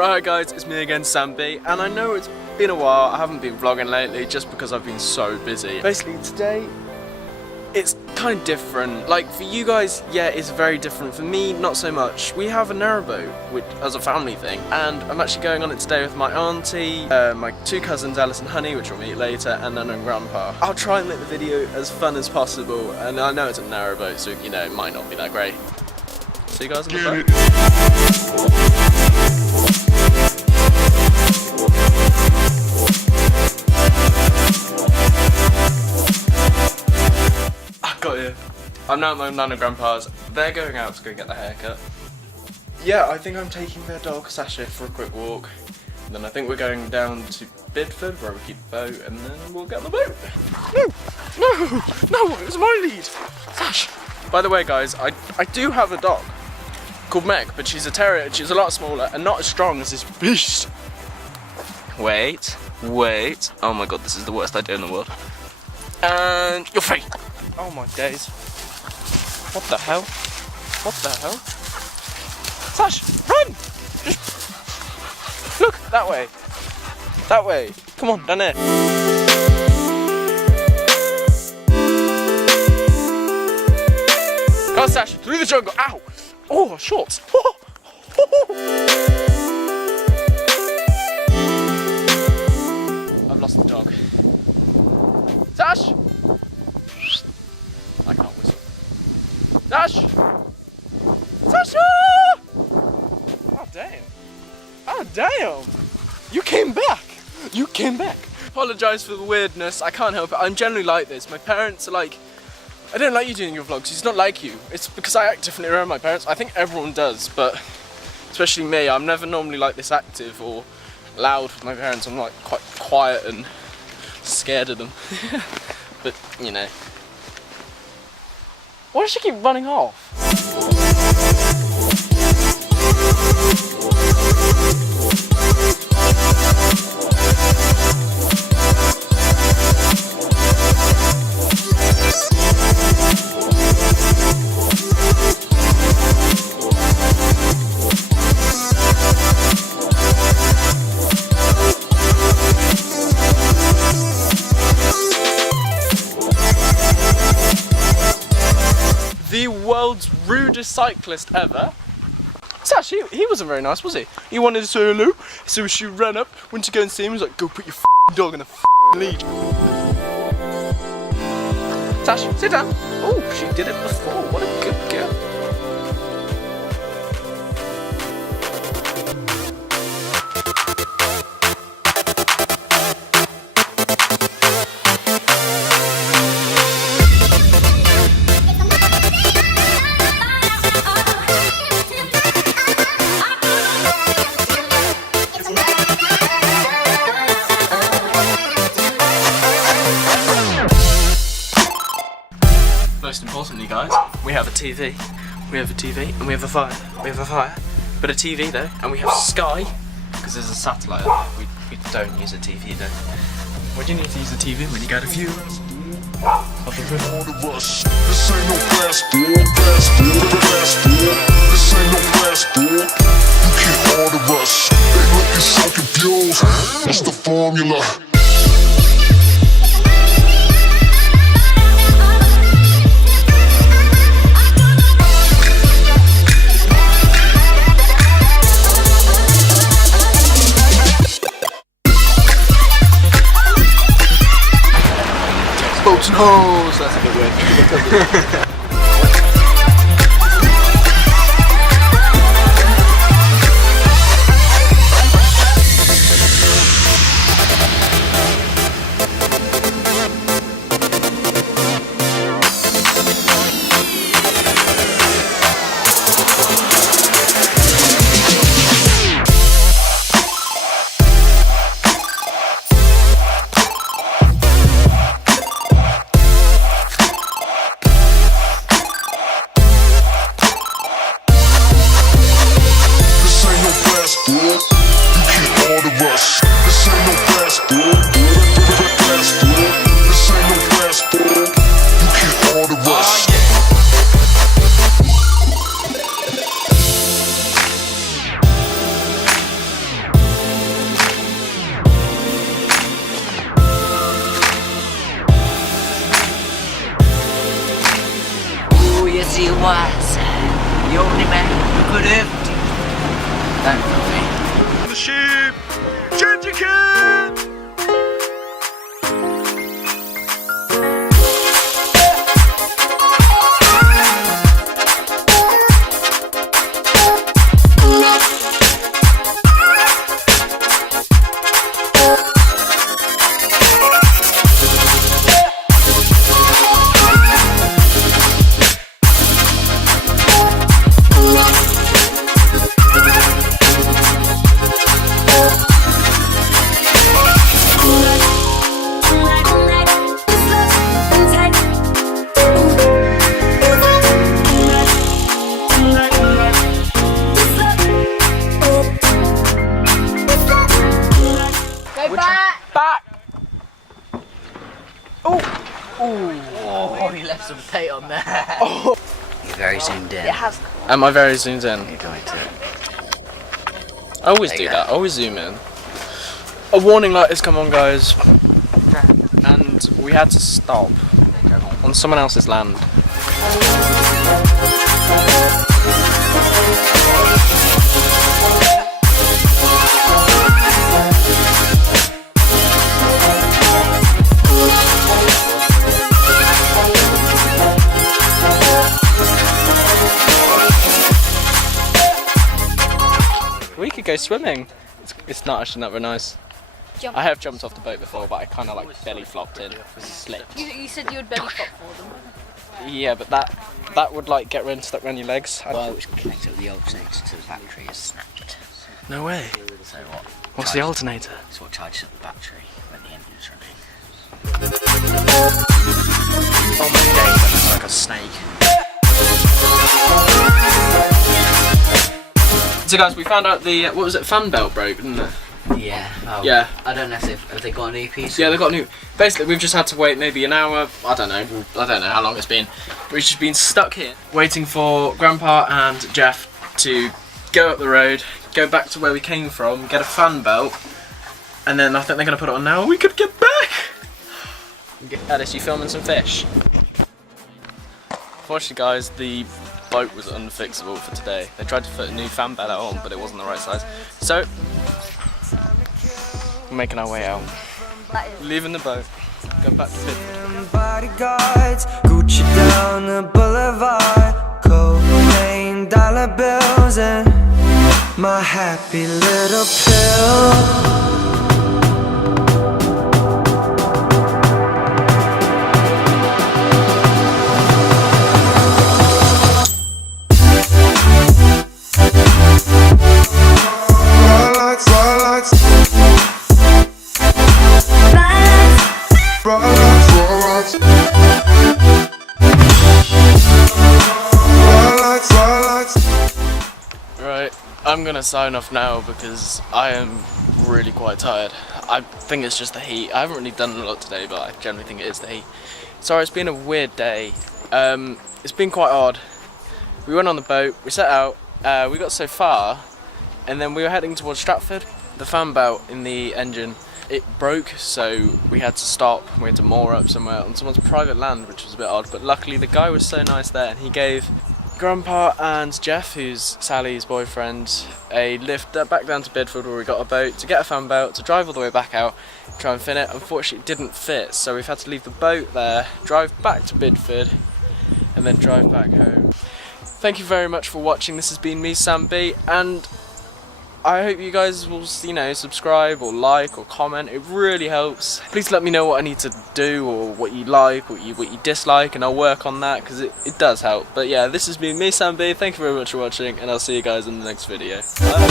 Right guys, it's me again, Samby, and I know it's been a while. I haven't been vlogging lately just because I've been so busy. Basically today, it's kind of different. Like for you guys, yeah, it's very different. For me, not so much. We have a narrowboat, which as a family thing, and I'm actually going on it today with my auntie, my two cousins, Alice and Honey, which we'll meet later, and then Grandpa. I'll try and make the video as fun as possible, and I know it's a narrowboat, so you know, it might not be that great. See you guys on the boat. Got you. I'm now at my Nan and Grandpa's. They're going out to go get their haircut. Yeah, I think I'm taking their dog Sasha for a quick walk. And then I think we're going down to Bidford where we keep the boat, and then we'll get on the boat. No, it was my lead. Sash. By the way guys, I do have a dog called Meg, but she's a terrier and she's a lot smaller and not as strong as this beast. Wait. Oh my god, this is the worst idea in the world. And your face. Oh my days. What the hell? Sash, run! Just look, that way. Come on, down there. Go on, Sash, through the jungle. Ow! Oh, shorts. I've lost the dog. Sash! I can't whistle. Sash! Sasha! Oh damn! You came back! Apologise for the weirdness, I can't help it. I'm generally like this. My parents are like, I don't like you doing your vlogs, it's not like you. It's because I act differently around my parents. I think everyone does, but especially me, I'm never normally like this active or loud with my parents. I'm like quite quiet and scared of them. But, you know. Why does she keep running off? The world's rudest cyclist ever. Sash, he wasn't very nice, was he? He wanted to say hello, so she ran up, went to go and see him, he was like, go put your dog in the lead. Sash, sit down. Oh, she did it before, what a good girl. Most importantly guys, we have a TV, and we have a fire. But a TV though, and we have Sky, because there's a satellite up there. We don't use a TV though. Why do you need to use a TV when you got a view of the river? This ain't no passport. This ain't no passport. You can't order us. They looking so confused. That's the formula. Boats and hoes, that's a good word. easy was. The only man who could have done for me. The sheep! Ginger kid! Back! Oh! Oh, he left some paint on there. Oh. You're very zoomed in. It has. Am I very zoomed in? You're going to. I always do that, I always zoom in. A warning light has come on, guys. And we had to stop on someone else's land. We could go swimming. It's not actually not very nice. Jump. I have jumped off the boat before, but I kind of like belly flopped in, slipped. You said you would belly flop for them. Yeah, but that would like get stuck around your legs. Well, which connected the alternator to the battery is snapped. No way. So what? What's the alternator? It's what charges up the battery when the engine's running. Oh my days, that looks like a snake. So guys, we found out the, what was it, fan belt broke, didn't it? Yeah. Oh, Yeah. I don't know if they got a new piece. Yeah, they got a new, basically we've just had to wait maybe an hour, I don't know how long it's been. We've just been stuck here, waiting for Grandpa and Jeff to go up the road, go back to where we came from, get a fan belt, and then I think they're going to put it on now and we could get back! Alice, you filming some fish? Unfortunately guys, the boat was unfixable for today. They tried to put a new fan belt on, but it wasn't the right size. So, we're making our way out. Leaving the boat, going back to Stratford. Bodyguards, Gucci down the boulevard, cocaine, dollar bills, and my happy little pill. Right, I'm gonna sign off now because I am really quite tired. I think it's just the heat. I haven't really done a lot today, but I generally think it is the heat. Sorry, it's been a weird day. It's been quite odd. We went on the boat, we set out, we got so far, and then we were heading towards Stratford. The fan belt in the engine, it broke, so we had to stop. We had to moor up somewhere on someone's private land, which was a bit odd, but luckily the guy was so nice there and he gave Grandpa and Jeff, who's Sally's boyfriend, a lift back down to Bidford where we got a boat to get a fan belt, to drive all the way back out, try and fit it. Unfortunately it didn't fit, so we've had to leave the boat there, drive back to Bidford and then drive back home. Thank you very much for watching. This has been me, Sam B, and I hope you guys will, you know, subscribe or like or comment. It really helps. Please let me know what I need to do or what you like or what you dislike, and I'll work on that because it does help. But yeah, this has been me, Sam B. Thank you very much for watching, and I'll see you guys in the next video. Bye.